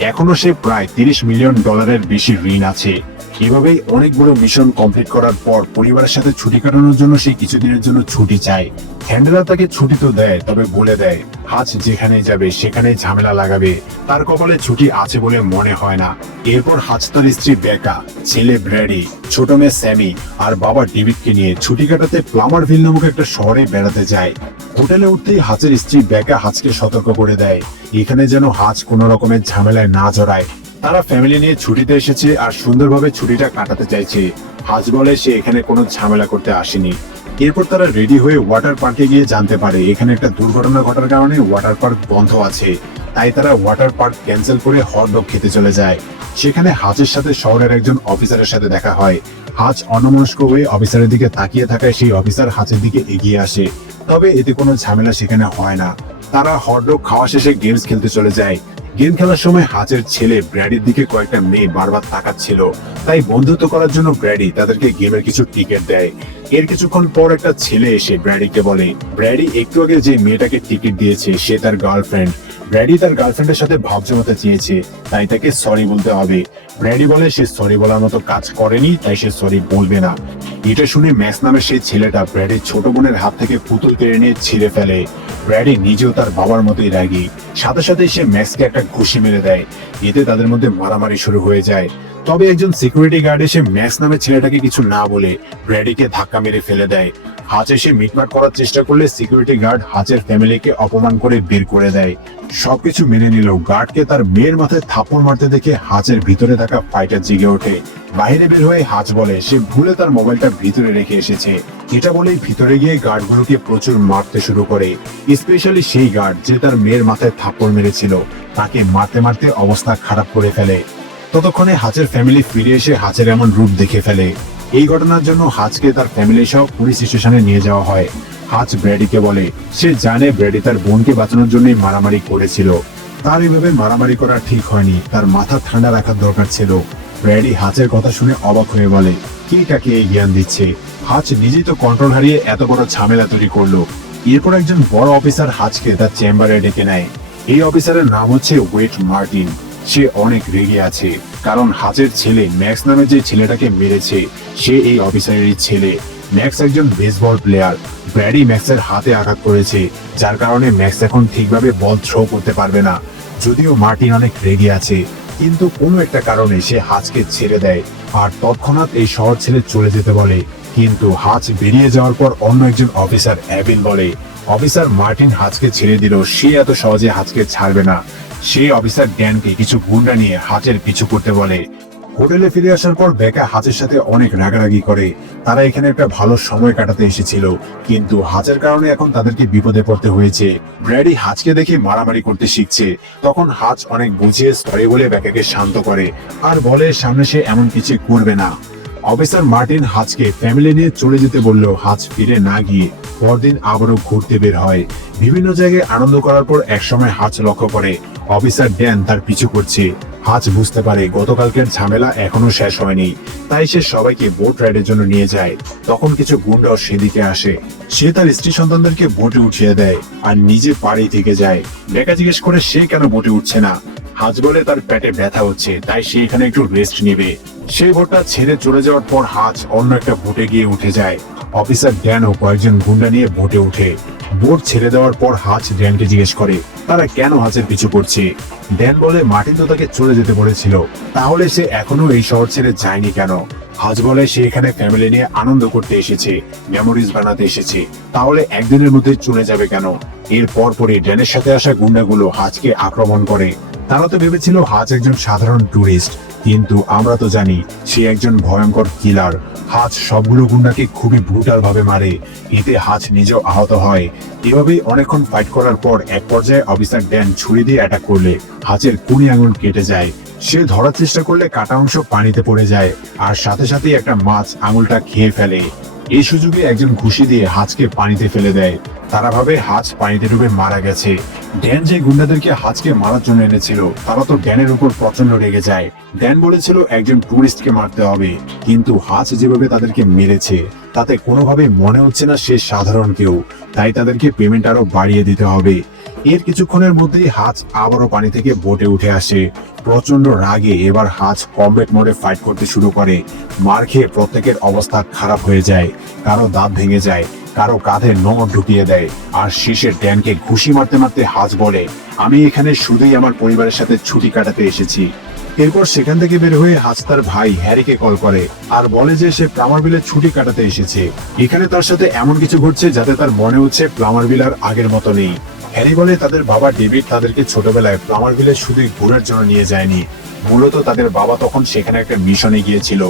এখনও সে প্রায় তিরিশ মিলিয়ন ডলারের বেশি ঋণ আছে। এভাবেই অনেকগুলো মিশন কমপ্লিট করার পর পরিবারের সাথে ছুটি কাটানোর জন্য সে কিছুদিনের জন্য ছুটি চায়। হ্যান্ডেলার তাকে ছুটি তো দেয়, তবে বলে দেয় হাজ যেখানে যাবে সেখানে ঝামেলা লাগাবে। তার কপালে ছুটি আছে বলে মনে হয় না। এরপর হাজ তার স্ত্রী বেকা, ছেলে ব্র্যাডি, ছোট মেয়ে স্যামি আর বাবা ডেভিডকে নিয়ে ছুটি কাটাতে প্লামার প্লামারভিল নামক একটা শহরে বেড়াতে যায়। হোটেলে উঠতেই হাজের স্ত্রী বেকা হাজকে সতর্ক করে দেয়। এখানে যেন হাজ কোনো রকমের ঝামেলায় না জড়ায়। তারা ফ্যামিলি নিয়ে ছুটিতে এসেছে আর সুন্দরভাবে ছুটিটা কাটাতে চাইছে। হাজ বলে সে এখানে কোনো ঝামেলা করতে আসেনি। এরপর তারা রেডি হয়ে ওয়াটার পার্কে গিয়ে জানতে পারে, এখানে একটা দুর্ঘটনা ঘটার কারণে ওয়াটার পার্ক বন্ধ আছে। তাই তারা ওয়াটার পার্ক ক্যান্সেল করে হটডগ খেতে চলে যায়। সেখানে হাজের সাথে শহরের একজন অফিসারের সাথে দেখা হয়। হাজ অনমনস্ক হয়ে অফিসারের দিকে তাকিয়ে থাকায় সেই অফিসার হাজের দিকে এগিয়ে আসে। তবে এতে কোনো ঝামেলা সেখানে হয় না। তারা হটডগ খাওয়া শেষে গেমস খেলতে চলে যায়। গেম খেলার সময় হাজের ছেলে ব্র্যাডির দিকে কয়েকটা মেয়ে বারবার তাকাচ্ছিল। তাই বন্ধুত্ব করার জন্য ব্র্যাডি তাদেরকে গেমের কিছু টিকিট দেয়। এর কিছুক্ষণ পর একটা ছেলে এসে ব্র্যাডিকে বলে, ব্র্যাডি, একটু আগে যে মেয়েটাকে টিকিট দিয়েছে, সে তার গার্লফ্রেন্ড ব্র্যাডি তার গার্লফ্রেন্ডের সাথে ভাব জমাতে চেয়েছে, তাই তাকে সরি বলতে হবে। ব্র্যাডি বলে সে সরি বলার মতো কাজ করেনি, তাই সে সরি বলবে না। এটা শুনে ম্যাক্স নামের সেই ছেলেটা ব্র্যাডির ছোট বোনের হাত থেকে পুতুল কেড়ে নিয়ে ছিঁড়ে ফেলে। ব্র্যাডি নিজেও তার বাবার মতোই রাগি। সাথে সাথে সে ম্যাক্সকে একটা ঘুষি মেরে দেয়। এতে তাদের মধ্যে মারামারি শুরু হয়ে যায়। তবে একজন সিকিউরিটি গার্ড এসে ম্যাক্স নামের ছেলেটাকে কিছু না বলে ব্র্যাডিকে ধাক্কা মেরে ফেলে দেয়। হাজ এসে মিটমাট করার চেষ্টা করলে সিকিউরিটি গার্ড হাজের ফ্যামিলিকে অপমান করে বের করে দেয়। সবকিছু মেনে নিল। গার্ডকে তার মেয়ের মাথায় থাপ্পড় মারতে দেখে হাজের ভিতরে থাকা ফাইটার জেগে ওঠে। বাইরে বের হয়ে হাঁচ বলে। সে ভুলে তার মোবাইলটা ভিতরে রেখে এসেছে। এটা বলেই ভিতরে গিয়ে গার্ডগুলোকে প্রচুর মারতে শুরু করে। স্পেশালি সেই গার্ড যে তার মেয়ের মাথায় থাপ্পড় মেরেছিল। তাকে মারতে মারতে অবস্থা খারাপ করে ফেলে। ততক্ষণে হাজের ফ্যামিলি ফিরে এসে হাজের এমন রূপ দেখে ফেলে। এই ঘটনার জন্য হাজকে তার ফ্যামিলি সহ পুলিশ স্টেশনে নিয়ে যাওয়া হয়। হাজ ব্র্যাডিকে বলে, সে জানে ব্র্যাডি তার বোনকে বাঁচানোর জন্যই মারামারি করেছিল। তার এইভাবে মারামারি করা ঠিক হয়নি। তার মাথা ঠান্ডা রাখার দরকার ছিল। ব্র্যাডি হাজের কথা শুনে অবাক হয়ে বলে, কে কাকে এই জ্ঞান দিচ্ছে? হাজ নিজেই তো কন্ট্রোল হারিয়ে এত বড় ঝামেলা তৈরি করল। এরপর একজন বড় অফিসার হাজকে তার চেম্বারে ডেকে নেয়। এই অফিসারের নাম হচ্ছে ওয়েট মার্টিন সে অনেক রেগে আছে। কারণ হাজের ছেলে ম্যাক্স নামে যে ছেলেটাকে মেরেছে, সে এই অফিসারেরই ছেলে। ম্যাক্স একজন বেসবল প্লেয়ার ব্র্যাডি ম্যাক্সের হাতে আঘাত করেছে, যার কারণে ম্যাক্স এখন ঠিকভাবে বল থ্রো করতে পারবে না। যদিও মার্টিন অনেক রেগে আছে, কিন্তু কোনো একটা কারণে সে হাজকে ছেড়ে দেয়। আর তৎক্ষণাৎ এই শহর ছেড়ে চলে যেতে বলে। কিন্তু হাজ বেরিয়ে যাওয়ার পর অন্য একজন অফিসার অ্যাবিল বলে, অফিসার মার্টিন হাজকে ছেড়ে দিল, সে এত সহজে হাজকে ছাড়বে না। সেই অফিসার ড্যানকে কিছু গুন্ডা নিয়ে হাজের পিছু করতে বলে। হোটেলে ফিরে আসার পর বেকা হাজের সাথে অনেক রাগারাগি করে। তারা এখানে একটা ভালো সময় কাটাতে এসেছিল, কিন্তু হাজের কারণে এখন তাদেরকে বিপদে পড়তে হয়েছে। ব্র্যাডি হাজকে দেখে মারামারি করতে শিখছে। তখন হাজ অনেক বুঝিয়ে সরি বলে বেকাকে শান্ত করে আর বলে, সামনে সে এমন কিছু করবে না। অফিসার মার্টিন হাজকে ফ্যামিলি নিয়ে চলে যেতে বলল, হাজ ফিরে না গিয়ে পরদিন আবারও ঘুরতে বের হয়। বিভিন্ন জায়গায় আনন্দ করার পর একসময় হাজ লক্ষ্য করে অফিসার ড্যান তার পিছু করছে। হাজ বুঝতে পারে গতকালকের ঝামেলা এখনও শেষ হয়নি। তাই সে সবাইকে বোট রাইডের জন্য নিয়ে যায়। তখন কিছু গুন্ডাও সেদিকে আসে। সে তার স্ত্রী সন্তানদেরকে বোটে উঠিয়ে দেয় আর নিজে পাড়ি থেকে যায়। বেকা জিজ্ঞেস করে সে কেন বোটে উঠছে না? হাজ বলে তার পেটে ব্যথা হচ্ছে, তাই সে এখানে একটু রেস্ট নেবে। সেই ভোটটা ছেড়ে চলে যাওয়ার পর হাজ অন্য একটা ভোটে গিয়ে উঠে যায়। অফিসার ড্যান ও কয়েকজন গুন্ডা নিয়ে বোটে উঠে ভোট ছেড়ে দেওয়ার পর হাজ ড্যানকে জিজ্ঞেস করে, তারা কেন হাজের পিছু করছে ড্যান বলে, মার্টিন তো তাকে চলে যেতে বলেছিল। তাহলে সে এখনও এই শহর ছেড়ে যায়নি কেন? হাজ বলে, সে এখানে ফ্যামিলি নিয়ে আনন্দ করতে এসেছে মেমোরিজ বানাতে এসেছে। তাহলে একদিনের মধ্যে চলে যাবে কেন? এর পরপরই ড্যানের সাথে আসা গুন্ডাগুলো হাজকে আক্রমণ করে। তারা তো ভেবেছিল হাজ একজন সাধারণ টুরিস্ট কিন্তু আমরা তো জানি সে একজন ভয়ঙ্কর কিলার হাজ সবগুলো গুন্ডাকে খুবই ব্রুটাল ভাবে মারে। এতে হাজ নিজেও আহত হয়। এভাবে অনেকক্ষণ ফাইট করার পর এক পর্যায়ে অফিসার ড্যান ছুরি দিয়ে অ্যাটাক করলে হাজের কুনি আঙুল কেটে যায়। সে ধরার চেষ্টা করলে কাটা অংশ পানিতে পড়ে যায় আর সাথে সাথে একটা মাছ আঙুলটা খেয়ে ফেলে। এই সুযোগে একজন ঘুষি দিয়ে হাজকে পানিতে ফেলে দেয়। তারা ভাবে হাজ পানিতে ডুবে মারা গেছে। ড্যান যে গুন্ডাদেরকে হাজকে মারার জন্য এনেছিল, তারা তো ড্যানের উপর প্রচণ্ড রেগে যায়। ড্যান বলেছিল একজন টুরিস্টকে মারতে হবে, কিন্তু হাজ যেভাবে তাদেরকে মেরেছে, তাতে কোনোভাবে মনে হচ্ছে না সে সাধারণ কেউ। তাই তাদেরকে পেমেন্ট আরও বাড়িয়ে দিতে হবে। এর কিছুক্ষণের মধ্যেই হাজ আবারও পানি থেকে বোটে উঠে আসে। প্রচণ্ড রাগে এবার হাজ কমবেট মোডে ফাইট করতে শুরু করে। মার খেয়ে প্রত্যেকের অবস্থা খারাপ হয়ে যায়, কারও দাঁত ভেঙে যায়। কারও কাঁধে নোংর ঢুকিয়ে দেয়, আর শীষের ড্যানকে ঘুষি মারতে মারতে হাজ বলে, আমি এখানে শুধুই আমার পরিবারের সাথে ছুটি কাটাতে এসেছি। এরপর সেখান থেকে বের হয়ে হাজ তার ভাই হ্যারিকে কল করে, আর বলে যে সে প্লামার বিলে ছুটি কাটাতে এসেছে। এখানে তার সাথে এমন কিছু ঘটছে যাতে তার মনে হচ্ছে প্লামার বিল আর আগের মতো নেই। হ্যারি বলে, তাদের বাবা ডেভিড তাদেরকে ছোটবেলায় প্লামার বিলে শুধুই ঘোরার জন্য নিয়ে যায়নি। মূলত তাদের বাবা তখন সেখানে একটা মিশনে গিয়েছিল।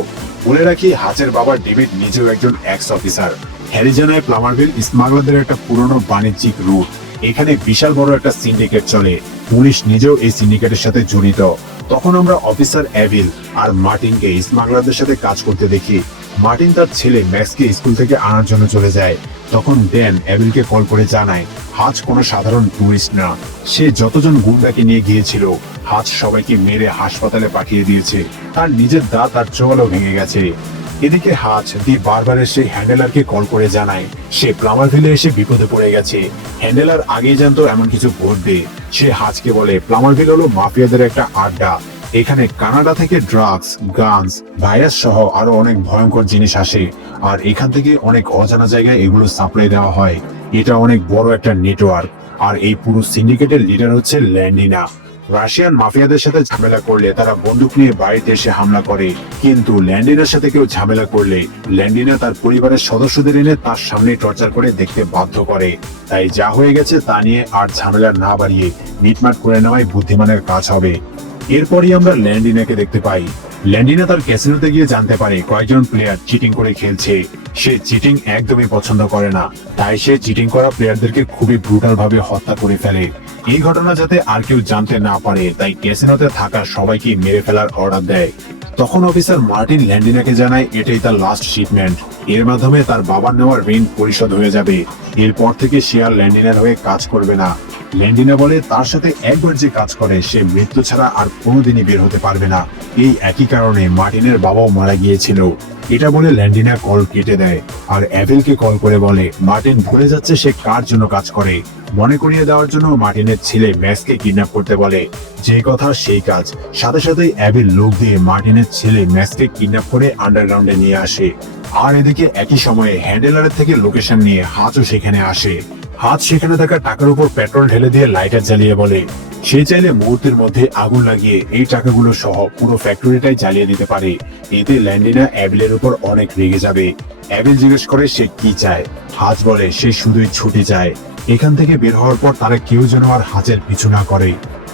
বলে রাখি, হাজের বাবা ডেভিড নিজেও একজন এক্স অফিসার হ্যারি জানায় প্লামারভিল স্মাগলারদের একটা পুরনো বাণিজ্যিক রুট। এখানে বিশাল বড় একটা সিন্ডিকেট চলে। পুলিশ নিজেও এই সিন্ডিকেটের সাথে জড়িত। তখন আমরা অফিসার অ্যাভিল আর মার্টিনকে স্মাগলারদের সাথে কাজ করতে দেখি। মার্টিন তার ছেলে ম্যাক্সকে স্কুল থেকে আনার জন্য চলে যায়। তখন ড্যান অ্যাভিলকে কল করে জানায়, হাজ কোনো সাধারণ টুরিস্ট না। সে যতজন গুন্ডাকে নিয়ে গিয়েছিল, হাজ সবাইকে মেরে হাসপাতালে পাঠিয়ে দিয়েছে। তার নিজের দাঁত আর চোয়ালও ভেঙে গেছে। এদিকে হাজ দি বারবার এসে হ্যান্ডেলারকে কল করে জানায়। সে প্লামারভিলে এসে বিপদে পড়ে গেছে। হ্যান্ডেলার আগেই জানতো এমন কিছু ঘটবে। সে হাজকে বলে, প্লামারভিল হলো মাফিয়াদের একটা আড্ডা। এখানে কানাডা থেকে ড্রাগস, গানস, ভাইরাস সহ আরও অনেক ভয়ঙ্কর জিনিস আসে। আর এখান থেকে অনেক অজানা জায়গায় এগুলো সাপ্লাই দেওয়া হয়। এটা অনেক বড় একটা নেটওয়ার্ক। আর এই পুরো সিন্ডিকেটের লিডার হচ্ছে ল্যান্ডিনা। রাশিয়ান মাফিয়াদের সাথে ঝামেলা করলে তারা বন্দুক নিয়ে বাড়িতে এসে হামলা করে। কিন্তু ল্যান্ডিনার সাথে কেউ ঝামেলা করলে ল্যান্ডিনা তার পরিবারের সদস্যদের এনে তার সামনে টর্চার করে দেখতে বাধ্য করে। তাই যা হয়ে গেছে তা নিয়ে আর ঝামেলা না বাড়িয়ে মিটমাট করে নেওয়াই বুদ্ধিমানের কাজ হবে। এরপরই আমরা ল্যান্ডিনাকে দেখতে পাই। ল্যান্ডিনা তার ক্যাসিনোতে গিয়ে জানতে পারে কয়েকজন প্লেয়ার চিটিং করে খেলছে। সে চিটিং একদমই পছন্দ করে না। তাই সে চিটিং করা প্লেয়ারদেরকে খুবই ব্রুটাল ভাবে হত্যা করে ফেলে। এই ঘটনা যাতে আর কেউ জানতে না পারে, তাই ক্যাসিনোতে থাকা সবাইকে মেরে ফেলার অর্ডার দেয়। তখন অফিসার মার্টিন ল্যান্ডিনাকে জানায়, এটাই তার লাস্ট শিপমেন্ট এর মাধ্যমে তার বাবার নেওয়ার ঋণ পরিশোধ হয়ে যাবে। এরপর থেকে সে আর ল্যান্ডিনার হয়ে কাজ করবে না। ল্যান্ডিনা বলে তার সাথে একবার যে কাজ করে, সে মৃত্যু ছাড়া আর কোনোদিনই বের হতে পারবে না। এই একই কারণে মার্টিনের বাবাও মারা গিয়েছিল। এটা বলে ল্যান্ডিনা কল কেটে দেয় আর অ্যাভেলকে কল করে বলে, মার্টিন ভুলে যাচ্ছে সে কার জন্য কাজ করে। মনে করিয়ে দেওয়ার জন্য মার্টিনের ছেলে ম্যাক্সকে কিডন্যাপ করতে বলে, যে কথা সেই কাজ। সাথে সাথে অ্যাভেল লোক দিয়ে মার্টিনের ছেলে ম্যাক্সকে কিডন্যাপ করে আন্ডারগ্রাউন্ডে নিয়ে আসে। আর এদিকে একই সময়ে হ্যান্ডেলারের থেকে লোকেশন নিয়ে হাজও সেখানে আসে। হাত সেখানে থাকা টাকার উপর পেট্রোল ঢেলে দিয়ে লাইটার জ্বালিয়ে বলে, সে চাইলে মুহূর্তের মধ্যে আগুন লাগিয়ে এই টাকাগুলো সহ পুরো ফ্যাক্টরিটাই জ্বালিয়ে দিতে পারে। এতে ল্যান্ডিনা অ্যাবিলের উপর অনেক রেগে যাবে। অ্যাবিল জিজ্ঞেস করে, সে কি চায়? হাজ বলে, সে শুধুই ছুটি চায় এখান থেকে বের হওয়ার পর তারা কেউ যেন আর হাজের পিছু না করে।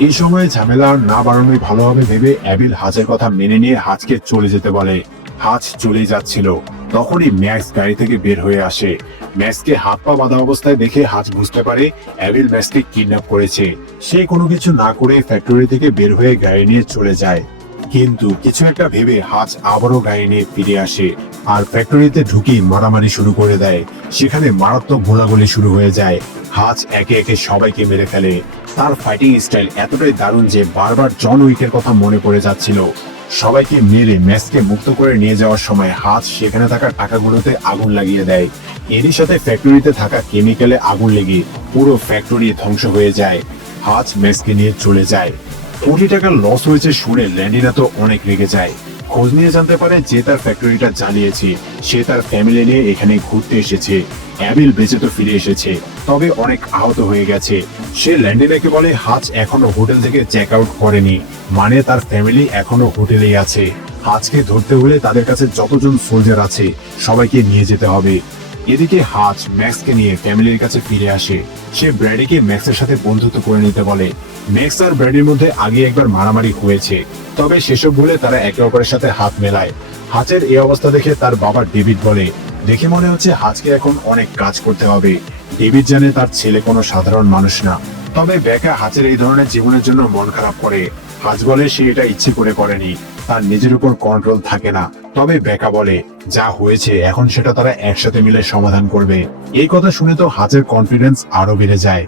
এই সময়ে ঝামেলা আর না বাড়ানোই ভালো হবে ভেবে অ্যাবিল হাজের কথা মেনে নিয়ে হাজকে চলে যেতে বলে। হাজ চলে যাচ্ছিল। তখনই ম্যাক্স গাড়ি থেকে বের হয়ে আসে। ম্যাক্সকে হাত পা বাঁধা অবস্থায় দেখে হাজ বুঝতে পারে অ্যাবিল ম্যাক্সকে কিডন্যাপ করেছে। সে কোনো কিছু না করে ফ্যাক্টরি থেকে বের হয়ে গাড়ি নিয়ে চলে যায়। কিন্তু কিছু একটা ভেবে হাজ আবারও গাড়ি নিয়ে ফিরে আসে আর ফ্যাক্টরিতে ঢুকি মারামারি শুরু করে দেয়। সেখানে মারাত্মক গোলাগুলি শুরু হয়ে যায়। হাজ একে একে সবাইকে মেরে ফেলে। তার ফাইটিং স্টাইল এতটাই দারুণ যে বারবার জন উইকের কথা মনে পড়ে যাচ্ছিল। সবাইকে মেরে ম্যাচকে মুক্ত করে নিয়ে যাওয়ার সময় হাত সেখানে থাকা টাকাগুলোতে আগুন লাগিয়ে দেয়। এরই সাথে ফ্যাক্টরিতে থাকা কেমিক্যালে আগুন লেগে পুরো ফ্যাক্টরি ধ্বংস হয়ে যায়। হাত ম্যাচকে নিয়ে চলে যায়। কোটি টাকা লস হয়েছে শুনে ল্যান্ডিনা তো অনেক রেগে যায়। খোঁজ নিয়ে জানতে পারে যে তার ফ্যাক্টরিটা জ্বালিয়েছে। সে তার ফ্যামিলি নিয়ে এখানে ঘুরতে এসেছে। অ্যাবিল বেঁচে তো ফিরে এসেছে। তবে অনেক আহত হয়ে গেছে। সে ল্যান্ডিনাকে বলে, হাজ এখনও হোটেল থেকে চেক আউট করেনি। মানে তার ফ্যামিলি এখনও হোটেলেই আছে। হাজকে ধরতে হলে তাদের কাছে যতজন সোলজার আছে, সবাইকে নিয়ে যেতে হবে। এদিকে হাজ ম্যাক্সকে নিয়ে ফ্যামিলির কাছে ফিরে আসে। সে ব্র্যাডিকে ম্যাক্সের সাথে বন্ধুত্ব করে নিতে বলে। ম্যাক্স আর ব্র্যাডির মধ্যে আগে একবার মারামারি হয়েছে, তবে সেসব ভুলে তারা একে অপরের সাথে হাত মেলায়। হাজের এই অবস্থা দেখে তার বাবা ডেভিড বলে, দেখে মনে হচ্ছে হাজকে এখন অনেক কাজ করতে হবে। ডেভিড জানে তার ছেলে কোনো সাধারণ মানুষ না। তবে বেকা হাজের এই ধরনের জীবনের জন্য মন খারাপ করে। হাজ বলে, সে এটা ইচ্ছে করে করেনি। তার নিজের উপর কন্ট্রোল থাকে না। তবে বেকা বলে, যা হয়েছে এখন সেটা তারা একসাথে মিলে সমাধান করবে। এই কথা শুনে তো হাজের কনফিডেন্স আরও বেড়ে যায়।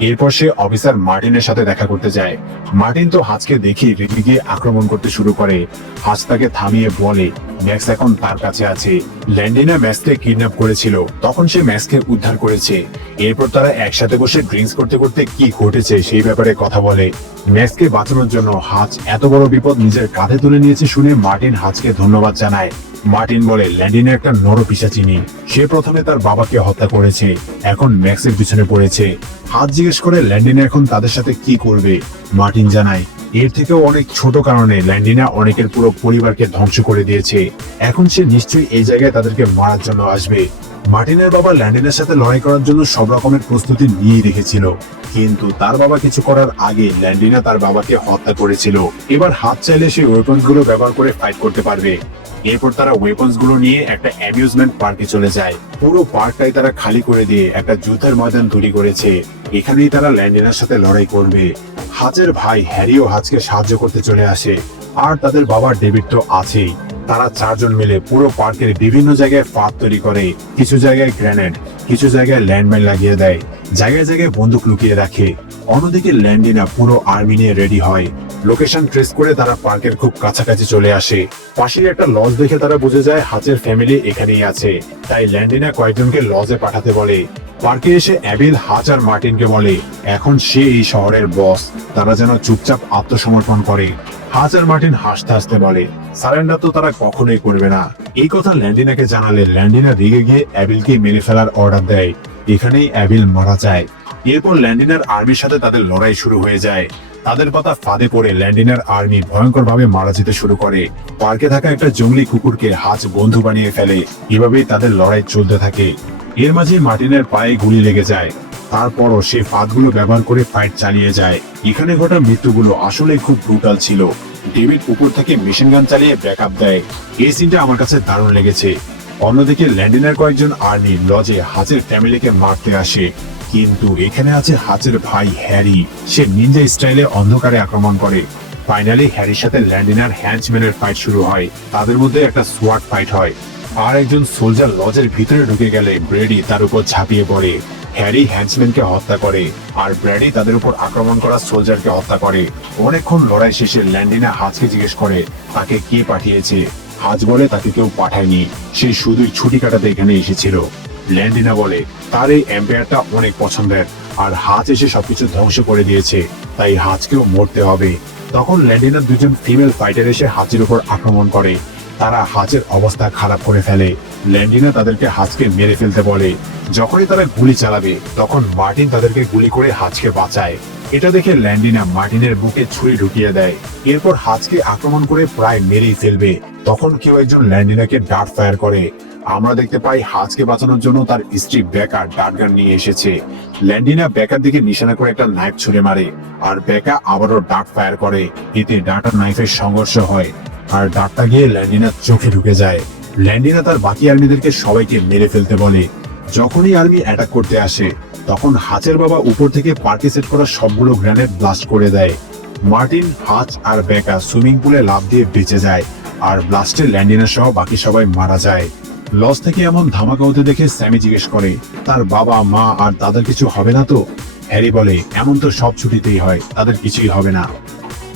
এরপর সে অফিসার মার্টিনের সাথে দেখা করতে যায়। মার্টিন তো হাজকে দেখে রেগে আক্রমণ করতে শুরু করে। হাজ তাকে থামিয়ে বলে, ম্যাক্স এখন তার কাছে আছে। ল্যান্ডিনা ম্যাক্সকে কিডন্যাপ করেছিল। তখন সে ম্যাক্সকে উদ্ধার করেছে। এরপর তারা একসাথে বসে ড্রিঙ্কস করতে করতে কি ঘটেছে সেই ব্যাপারে কথা বলে। ম্যাক্সকে বাঁচানোর জন্য হাজ এত বড় বিপদ নিজের কাঁধে তুলে নিয়েছে শুনে মার্টিন হাজকে ধন্যবাদ জানায়। মার্টিন বলে ল্যান্ডিনের একটা নর পিসাচিনি সে প্রথমে তার বাবাকে হত্যা করেছে। এখন ম্যাক্সের পিছনে পড়েছে। হাত জিজ্ঞেস করে ল্যান্ডিনা এখন তাদের সাথে কি করবে? মার্টিন জানায়, এর থেকেও অনেক ছোট কারণে ল্যান্ডিনা অনেকের পুরো পরিবারকে ধ্বংস করে দিয়েছে। এখন সে নিশ্চয়ই এই জায়গায় তাদেরকে মারার জন্য আসবে। মার্টিনের বাবা ল্যান্ডিনের সাথে লড়াই করার জন্য সব রকমের প্রস্তুতি নিয়ে রেখেছিল। কিন্তু তার বাবা কিছু করার আগে ল্যান্ডিনা তার বাবাকে হত্যা করেছিল। এবার হাত চাইলে সে ওয়েপন্সগুলো ব্যবহার করে ফাইট করতে পারবে। এরপর তারা ওয়েপন্সগুলো নিয়ে একটা অ্যামিউজমেন্ট পার্কে চলে যায়। পুরো পার্কটাই তারা খালি করে দিয়ে একটা যুদ্ধের ময়দান তৈরি করেছে। এখানেই তারা ল্যান্ডিনার সাথে লড়াই করবে। হাজের ভাই হ্যারিও হাজকে সাহায্য করতে চলে আসে। আর তাদের বাবা ডেভিড তো আছেই। তারা চারজন মিলে পুরো পার্কের বিভিন্ন জায়গায় ফাঁদ তৈরি করে, কিছু জায়গায় গ্রেনেড, কিছু জায়গায় ল্যান্ডমাইন লাগিয়ে দেয়, জায়গায় জায়গায় বন্দুক লুকিয়ে রাখে। অন্যদিকে ল্যান্ডিনা পুরো আর্মি নিয়ে রেডি হয়। লোকেশন ট্রেস করে তারা পার্কের খুব কাছাকাছি চলে আসে। পাশের একটা লজ দেখে তারা বুঝে যায় হাজের ফ্যামিলি এখানেই আছে। তাই ল্যান্ডিনা কয়েকজনকে লজে পাঠাতে বলে। পার্কে এসে অ্যাবিল হাজ আর মার্টিনকে বলে, এখন সে এই শহরের বস। তারা যেন চুপচাপ আত্মসমর্পণ করে। হাজার মার্টিন হাসতে হাসতে বলে, সারেন্ডার তো তারা কখনোই করবে না। এই কথা ল্যান্ডিনাকে জানালে ল্যান্ডিনা রেগে গিয়ে অ্যাবিলকে মেরে ফেলার অর্ডার দেয়। এখানেই অ্যাবিল মারা যায়। এরপর ল্যান্ডিনার আর্মির সাথে তাদের লড়াই শুরু হয়ে যায়। তাদের পাতা ফাঁদে পড়ে ল্যান্ডিনার আর্মি ভয়ঙ্কর ভাবে মারা যেতে শুরু করে। পার্কে থাকা একটা জঙ্গলি কুকুরকে হাজ বন্ধু বানিয়ে ফেলে। এভাবেই তাদের লড়াই চলতে থাকে। এর মাঝে মার্টিনের পায়ে গুলি লেগে যায়। তারপরও সে ফাঁদগুলো ব্যবহার করে ফাইট চালিয়ে যায়। এখানে ঘটা মৃত্যুগুলো আসলে খুব ব্রুটাল ছিল। ডেভিড উপর থেকে মেশিন গান চালিয়ে ব্যাকআপ দেয়। এই সিনটা আমার কাছে দারুণ লেগেছে। অন্যদিকে ল্যান্ডিনার কয়েকজন আর্মি লজে হাজের ফ্যামিলিকে মারতে আসে। কিন্তু এখানে আছে হাজের ভাই হ্যারি। সে নিনজা স্টাইলে অন্ধকারে আক্রমণ করে। ফাইনালি হ্যারির সাথে ল্যান্ডিনার হ্যান্ডম্যানের ফাইট শুরু হয়। তাদের মধ্যে একটা সোয়াট ফাইট হয়। আর একজন সোলজার লজের ভিতরে ঢুকে গেলে ব্রেডি তার উপর ঝাঁপিয়ে পড়ে। হ্যারি হ্যান্ডসম্যানকে হত্যা করে আর ব্র্যাডি তাদের উপর আক্রমণ করা সোলজারকে হত্যা করে। অনেকক্ষণ লড়াই শেষে ল্যান্ডিনা হাজকে জিজ্ঞেস করে, তাকে কে পাঠিয়েছে? হাজ বলে, তাকে কেউ পাঠায়নি। সে শুধুই ছুটি কাটাতে এখানে এসেছিল। ল্যান্ডিনা বলে, তার এই এম্পায়ারটা অনেক পছন্দের আর হাজ এসে সবকিছু ধ্বংস করে দিয়েছে, তাই হাজকেও মরতে হবে। তখন ল্যান্ডিনার দুজন ফিমেল ফাইটার এসে হাজের উপর আক্রমণ করে। তারা হাজের অবস্থা খারাপ করে ফেলে। ল্যান্ডিনা তাদেরকে হাজকে মেরে ফেলতে বলে। যখনই তারা গুলি চালাবে, তখন মার্টিন তাদেরকে গুলি করে হাজকে বাঁচায়। এটা দেখে ল্যান্ডিনা মার্টিনের বুকে ছুরি ঢুকিয়ে দেয়। এরপর হাজকে আক্রমণ করে প্রায় মেরেই ফেলবে। তখন কেউ একজন ল্যান্ডিনাকে ডার্ট ফায়ার করে। আমরা দেখতে পাই হাজকে বাঁচানোর জন্য তার স্ত্রী বেকার ডার্ট গান নিয়ে এসেছে। ল্যান্ডিনা বেকার দিকে নিশানা করে একটা নাইফ ছুড়ে মারে। আর বেকা আবারও ডার্ট ফায়ার করে। এতে আর নাইফের সংঘর্ষ হয়। আর ডার্টটা গিয়ে ল্যান্ডিনার চোখে ঢুকে যায়। ল্যান্ডিনা তার বাকি আর্মিদেরকে সবাইকে মেরে ফেলতে বলে। যখনই আর্মি অ্যাটাক করতে আসে, তখন হাজের বাবা উপর থেকে পার্কে সেট করা সবগুলো গ্রেনেড ব্লাস্ট করে দেয়। মার্টিন হাজ আর বেকা সুইমিং পুলে লাফ দিয়ে বেঁচে যায় আর ব্লাস্টে ল্যান্ডিনা সহ বাকি সবাই মারা যায়। লস থেকে এমন ধামাকা হতে দেখে স্যামি জিজ্ঞেস করে, তার বাবা, মা আর তাদের কিছু হবে না তো? হ্যারি বলে, এমন তো সব ছুটিতেই হয়, তাদের কিছুই হবে না।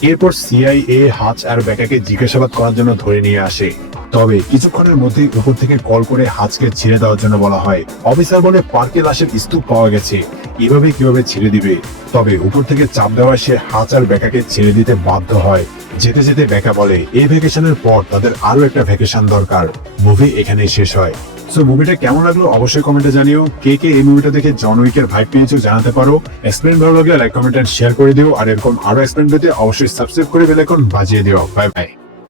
এরপর সিআইএ হাজ আর বেকাকে জিজ্ঞাসাবাদ করার জন্য ধরে নিয়ে আসে। তবে কিছুক্ষণের মধ্যেই উপর থেকে কল করে হাজকে ছেড়ে দেওয়ার জন্য বলা হয়। অফিসার বলে পার্কে লাশের স্তূপ পাওয়া গেছে। এভাবে কীভাবে ছেড়ে দিবে? তবে উপর থেকে চাপ দেওয়ায় সে হাজ আর বেকাকে ছেড়ে দিতে বাধ্য হয়। যেতে যেতে বেকা বলে, এই ভ্যাকেশনের পর তাদের আরও একটা ভ্যাকেশন দরকার। মুভি এখানেই শেষ হয়। সো মুভিটা কেমন লাগল? অবশ্যই কমেন্টে জানিও। কে কে এই মুভিটা দেখে জন উইকের ভাইব পেয়েছ জানাতে পারো। এক্সপ্লেন ভালো লাগলে লাইক কমেন্ট এন্ড শেয়ার করে দিও। আর এরকম আরও এক্সপ্লেন পেতে অবশ্যই সাবস্ক্রাইব করে বেল আইকন বাজিয়ে দিও। Bye bye